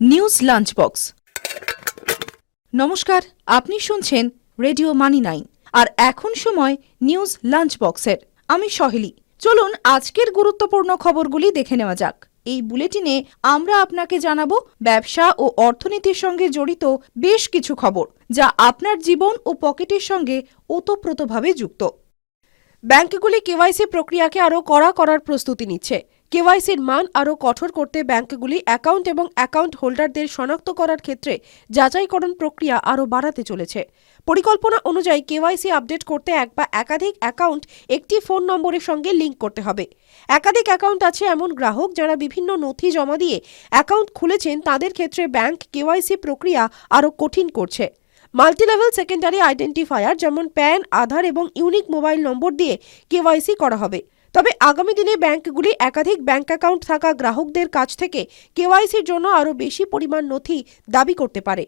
News lunch box. নমস্কার, আপনি শুনছেন রেডিও মানি 9 আর এখন সময় নিউজ লাঞ্চ বক্সের। আমি সহেলি। চলুন আজকের গুরুত্বপূর্ণ খবরগুলি দেখে নেওয়া যাক। এই বুলেটিনে আমরা আপনাকে জানাবো ব্যবসা ও অর্থনীতির সঙ্গে জড়িত বেশ কিছু খবর, যা আপনার জীবন ও পকেটের সঙ্গে ওতপ্রোতভাবে যুক্ত। ব্যাংকগুলি কেওয়াইসি প্রক্রিয়াকে আরও কড়া করার প্রস্তুতি নিচ্ছে। কেওয়াইসির মান আরও কঠোর করতে ব্যাংকগুলি অ্যাকাউন্ট এবং অ্যাকাউন্ট হোল্ডারদের শনাক্ত করার ক্ষেত্রে যাচাইকরণ প্রক্রিয়া আরও বাড়াতে চলেছে। পরিকল্পনা অনুযায়ী কেওয়াইসি আপডেট করতে এক বা একাধিক অ্যাকাউন্ট একটি ফোন নম্বরের সঙ্গে লিঙ্ক করতে হবে। একাধিক অ্যাকাউন্ট আছে এমন গ্রাহক যারা বিভিন্ন নথি জমা দিয়ে অ্যাকাউন্ট খুলেছেন, তাদের ক্ষেত্রে ব্যাংক কেওয়াইসি প্রক্রিয়া আরও কঠিন করছে। মাল্টিলেভেল সেকেন্ডারি আইডেন্টিফায়ার যেমন প্যান, আধার এবং ইউনিক মোবাইল নম্বর দিয়ে কেওয়াইসি করা হবে। তবে আগামী দিনে ব্যাংকগুলি একাধিক ব্যাংক অ্যাকাউন্ট থাকা গ্রাহকদের কাছ থেকে কেওয়াইসির জন্য আরও বেশি পরিমাণ নথি দাবি করতে পারে।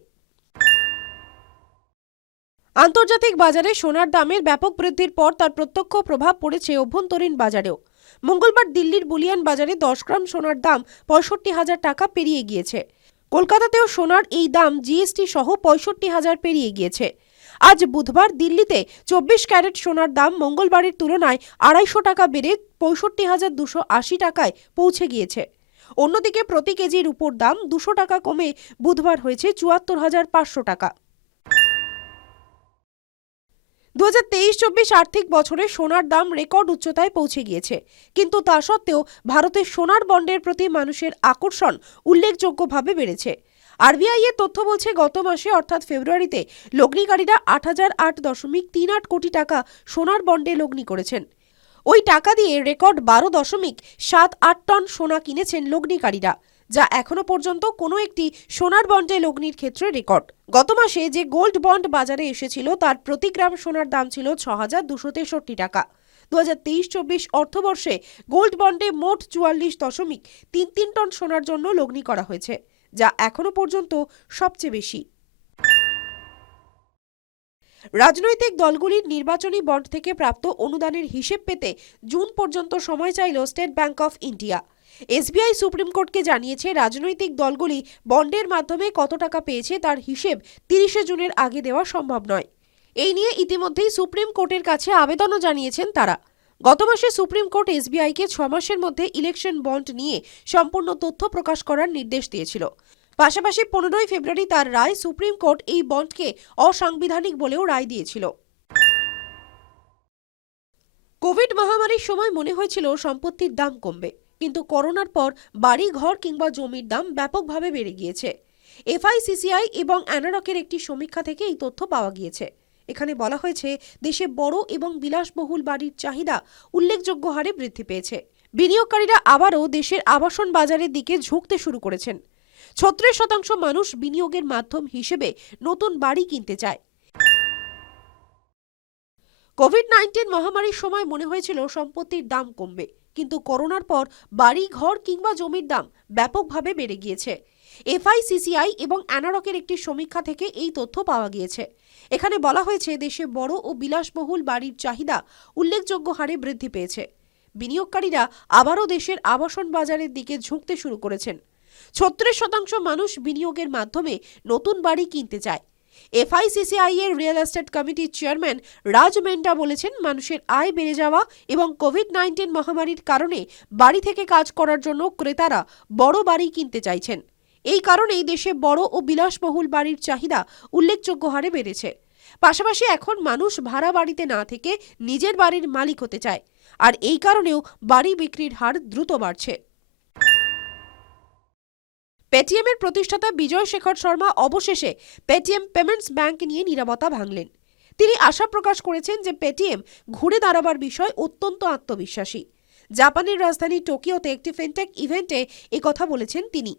আন্তর্জাতিক বাজারে সোনার দামের ব্যাপক বৃদ্ধির পর তার প্রত্যক্ষ প্রভাব পড়েছে অভ্যন্তরীণ বাজারেও। মঙ্গলবার দিল্লির বুলিয়ান বাজারে 10 গ্রাম সোনার দাম 65,000 টাকা পেরিয়ে গিয়েছে। কলকাতাতেও সোনার এই দাম জিএসটি সহ 65,000 পেরিয়ে গিয়েছে। আজ বুধবার দিল্লিতে 24 ক্যারেট সোনার দাম মঙ্গলবারের তুলনায় 250 টাকা বেড়ে 65,280 টাকায় পৌঁছে গিয়েছে। অন্যদিকে প্রতি কেজির উপর দাম 200 টাকা কমে বুধবার হয়েছে 74,500 টাকা। 2023-24 আর্থিক বছরে সোনার দাম রেকর্ড উচ্চতায় পৌঁছে গিয়েছে, কিন্তু তা সত্ত্বেও ভারতের সোনার বন্ডের প্রতি মানুষের আকর্ষণ উল্লেখযোগ্যভাবে বেড়েছে। আরবিআই এর তথ্য বলছে, গত মাসে অর্থাৎ ফেব্রুয়ারিতে লগ্নিকারীরা 8,008.38 কোটি টাকা সোনার বন্ডে লগ্নি করেছেন। ওই টাকা দিয়ে রেকর্ড 12.78 টন সোনা কিনেছেন লগ্নিকারীরা, যা এখনো পর্যন্ত কোনো একটি সোনার বন্ডে লগ্নির ক্ষেত্রে রেকর্ড। গত মাসে যে গোল্ড বন্ড বাজারে এসেছিল তার প্রতি গ্রাম সোনার দাম ছিল 6,263 টাকা। 2023-24 অর্থবর্ষে গোল্ড বন্ডে মোট 44.33 টন সোনার জন্য লগ্নি করা হয়েছে, যা এখনো পর্যন্ত সবচেয়ে বেশি। রাজনৈতিক দলগুলির নির্বাচনী বন্ড থেকে প্রাপ্ত অনুদানের হিসেব পেতে জুন পর্যন্ত সময় চাইল state bank of India. SBI supreme কোর্টকে জানিয়েছে, রাজনৈতিক দলগুলি বন্ডের মাধ্যমে কত টাকা পেয়েছে তার হিসেব 30 জুনের আগে দেওয়া সম্ভব নয়। এই নিয়ে ইতিমধ্যেই সুপ্রিম কোর্টের কাছে আবেদনও জানিয়েছেন তারা। গত মাসে সুপ্রিম কোর্ট এসবিআইকে 6 মাসের মধ্যে ইলেকশন বন্ড নিয়ে সম্পূর্ণ তথ্য প্রকাশ করার নির্দেশ দিয়েছিল। পাশাপাশি 15 ফেব্রুয়ারি তার রায় সুপ্রিম কোর্ট এই বন্ডকে অসাংবিধানিক বলেও রায় দিয়েছিল। কোভিড মহামারীর সময় মনে হয়েছিল সম্পত্তির দাম কমবে, কিন্তু করোনার পর বাড়ি, ঘর কিংবা জমির দাম ব্যাপকভাবে বেড়ে গিয়েছে। এফআইসিসিআই এবং অ্যানারকের একটি সমীক্ষা থেকে এই তথ্য পাওয়া গিয়েছে। এখানে বলা হয়েছে, দেশে বড় এবং বিলাসবহুল বাড়ির চাহিদা উল্লেখযোগ্য হারে বৃদ্ধি পেয়েছে। বিনিয়োগকারীরা আবারও দেশের আবাসন বাজারের দিকে ঝুঁকতে শুরু করেছেন। 36% মানুষ বিনিয়োগের মাধ্যম হিসেবে নতুন বাড়ি কিনতে চায়। কোভিড-19 মহামারীর সময় মনে হয়েছিল সম্পত্তির দাম কমবে, কিন্তু করোনার পর বাড়ি, ঘর কিংবা জমির দাম ব্যাপকভাবে বেড়ে গিয়েছে। এফআইসিসিআই এবং অ্যানারকের একটি সমীক্ষা থেকে এই তথ্য পাওয়া গিয়েছে। এখানে বলা হয়েছে, দেশে বড় ও বিলাসবহুল বাড়ির চাহিদা উল্লেখযোগ্য হারে বৃদ্ধি পেয়েছে। বিনিয়োগকারীরা আবারও দেশের আবাসন বাজারের দিকে ঝুঁকতে শুরু করেছেন। 36% মানুষ বিনিয়োগের মাধ্যমে নতুন বাড়ি কিনতে চায়। এফআইসিসিআই এর রিয়েল এস্টেট কমিটির চেয়ারম্যান রাজ মেন্ডা বলেছেন, মানুষের আয় বেড়ে যাওয়া এবং কোভিড-19 মহামারীর কারণে বাড়ি থেকে কাজ করার জন্য ক্রেতারা বড় বাড়ি কিনতে চাইছেন। এই কারণেই দেশে বড় ও বিলাসবহুল বাড়ির চাহিদা উল্লেখযোগ্য হারে বেড়েছে। পাশাপাশি এখন মানুষ ভাড়া বাড়িতে না থেকে নিজের বাড়ির মালিক হতে চায়, আর এই কারণেও বাড়ি বিক্রির হার দ্রুত বাড়ছে। পেটিএম এর প্রতিষ্ঠাতা বিজয় শেখর শর্মা অবশেষে পেটিএম পেমেন্টস ব্যাংক নিয়ে নীরবতা ভাঙলেন। তিনি আশা প্রকাশ করেছেন যে পেটিএম ঘুরে দাঁড়াবার বিষয় অত্যন্ত আত্মবিশ্বাসী। জাপানের রাজধানী টোকিওতে একটি ফিনটেক ইভেন্টে একথা বলেছেন তিনি।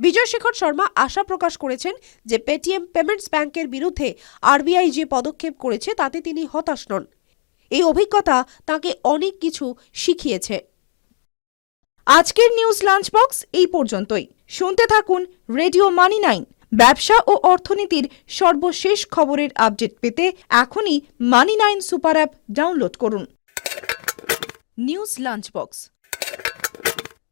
বিজয় শেখর শর্মা আশা প্রকাশ করেছেন যে পেটিএম পেমেন্টস ব্যাংকের বিরুদ্ধে আরবিআই যে পদক্ষেপ করেছে তাতে তিনি হতাশ নন। এই অভিজ্ঞতা তাকে অনেক কিছু শিখিয়েছে। আজকের নিউজ লাঞ্চ বক্স এই পর্যন্তই। শুনতে থাকুন রেডিও মানি 9। ব্যবসা ও অর্থনীতির সর্বশেষ খবরের আপডেট পেতে এখনই মানি 9 সুপার অ্যাপ ডাউনলোড করুন। News lunch box.